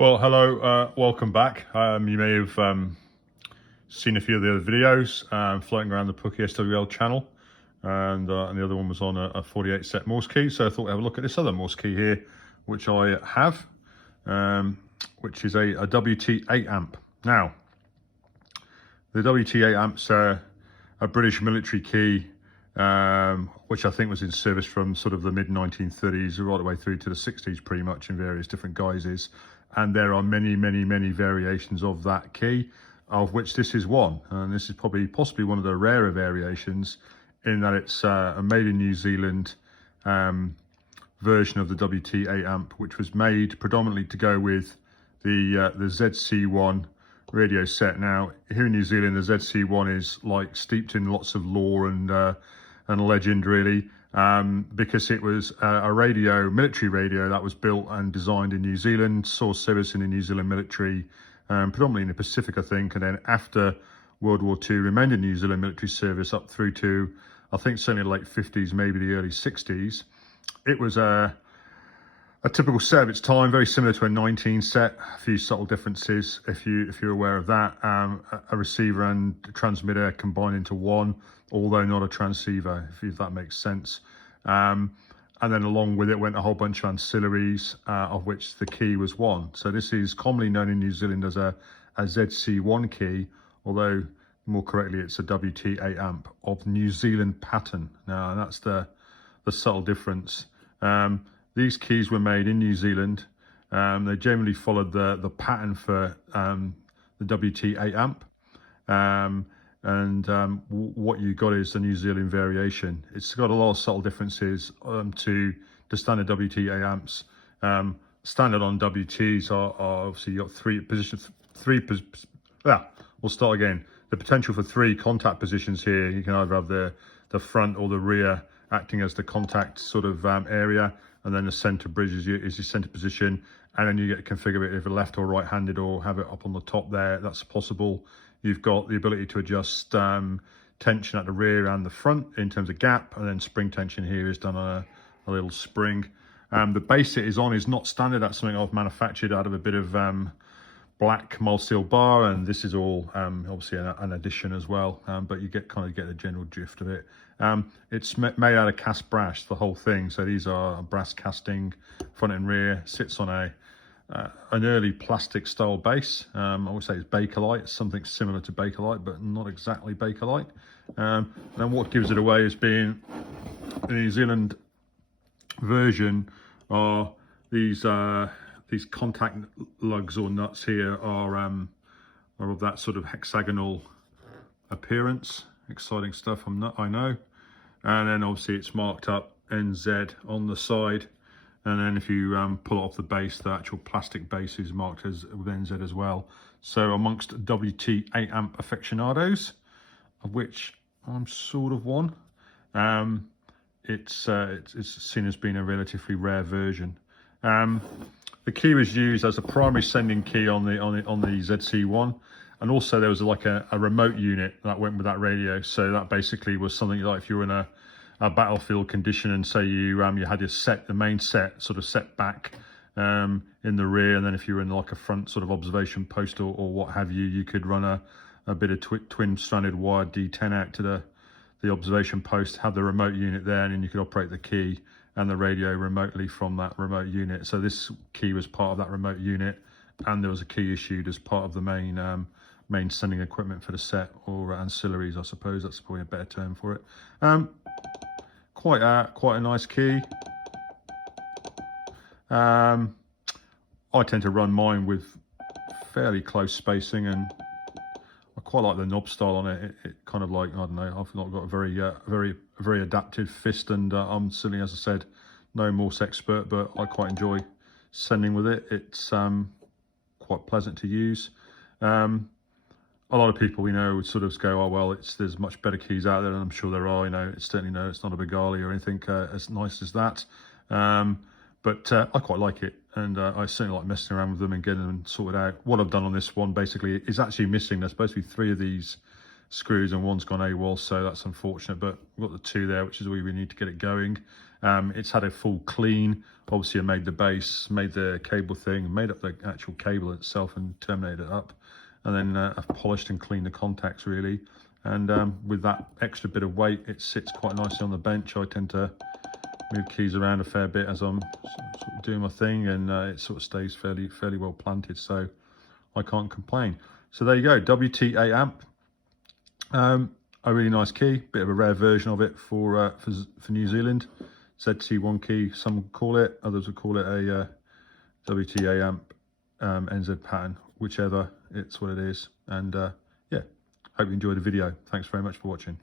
Well, hello, welcome back. You may have seen a few of the other videos floating around the Pucky SWL channel, and the other one was on a 48 set Morse key. So I thought I'd have a look at this other Morse key here, which I have, which is a WT8 amp. Now, the WT8 amp's a British military key, which I think was in service from sort of the mid 1930s right the way through to the 60s, pretty much, in various different guises. And there are many variations of that key, of which this is one. And this is possibly one of the rarer variations, in that it's a made in New Zealand version of the WT8 amp, which was made predominantly to go with the ZC1 radio set. Now, here in New Zealand, the ZC1 is like steeped in lots of lore and legend, really, because it was a military radio that was built and designed in New Zealand, saw service in the New Zealand military, predominantly in the Pacific, I think, and then after World War II remained in New Zealand military service up through to, I think, certainly the late 50s, maybe the early 60s. It was a typical set of its time, very similar to a 19 set, a few subtle differences if you're aware of that. A receiver and a transmitter combined into one, although not a transceiver, if that makes sense. And then along with it went a whole bunch of ancillaries, of which the key was one. So this is commonly known in New Zealand as a ZC1 key, although more correctly it's a WT8 amp of New Zealand pattern. Now, that's the subtle difference. These keys were made in New Zealand. They generally followed the pattern for the WT8 amp. What you got is the New Zealand variation. It's got a lot of subtle differences to the standard WT8 amps. Standard on WTs are obviously you got we'll start again. The potential for three contact positions here. You can either have the front or the rear acting as the contact sort of area, and then the center bridge is your center position, and then you get to configure it if you're left or right-handed, or have it up on the top there. That's possible. You've got the ability to adjust tension at the rear and the front in terms of gap, and then spring tension here is done on a little spring. The base it is on is not standard. That's something I've manufactured out of a bit of black mild steel bar, and this is all obviously an addition as well, but you get the general drift of it. It's made out of cast brass, the whole thing. So these are brass casting, front and rear. Sits on an early plastic style base. I would say it's Bakelite. It's something similar to Bakelite, but not exactly Bakelite. And then what gives it away as being the New Zealand version are these contact lugs or nuts here are of that sort of hexagonal appearance. Exciting stuff, I know. And then obviously it's marked up NZ on the side. And then if you pull it off the base, the actual plastic base is marked as with NZ as well. So amongst WT8 amp aficionados, of which I'm sort of one, it's seen as being a relatively rare version. The key was used as a primary sending key on the ZC1, and also there was like a remote unit that went with that radio. So that basically was something like if you were in a battlefield condition, and say you had the main set sort of set back in the rear, and then if you were in like a front sort of observation post or what have you, you could run a bit of twin stranded wire D10 out to the observation post, have the remote unit there, and then you could operate the key and the radio remotely from that remote unit. So this key was part of that remote unit, and there was a key issued as part of the main sending equipment for the set, or ancillaries, I suppose. That's probably a better term for it. Quite a nice key. I tend to run mine with fairly close spacing, and I quite like the knob style on it. It kind of like, I don't know, I've not got a very adaptive fist, and I'm certainly, as I said, no Morse expert, but I quite enjoy sending with it. It's quite pleasant to use. A lot of people, would sort of go, oh well, there's much better keys out there, and I'm sure there are. It's certainly it's not a Bengali or anything as nice as that. But I quite like it, and I certainly like messing around with them and getting them sorted out. What I've done on this one basically is actually missing. There's supposed to be 3 of these screws, and one's gone AWOL, so that's unfortunate. But we've got the 2 there, which is where we need to get it going. It's had a full clean. Obviously I made the base, made the cable thing, made up the actual cable itself and terminated it up, and then I've polished and cleaned the contacts really. And with that extra bit of weight, it sits quite nicely on the bench. I tend to move keys around a fair bit as I'm sort of doing my thing, and it sort of stays fairly well planted, so I can't complain. So there you go, WT8 amp. A really nice key, bit of a rare version of it for New Zealand. ZT1 key, some would call it, others would call it a WT8 amp NZ pattern, whichever, it's what it is. And yeah, hope you enjoyed the video. Thanks very much for watching.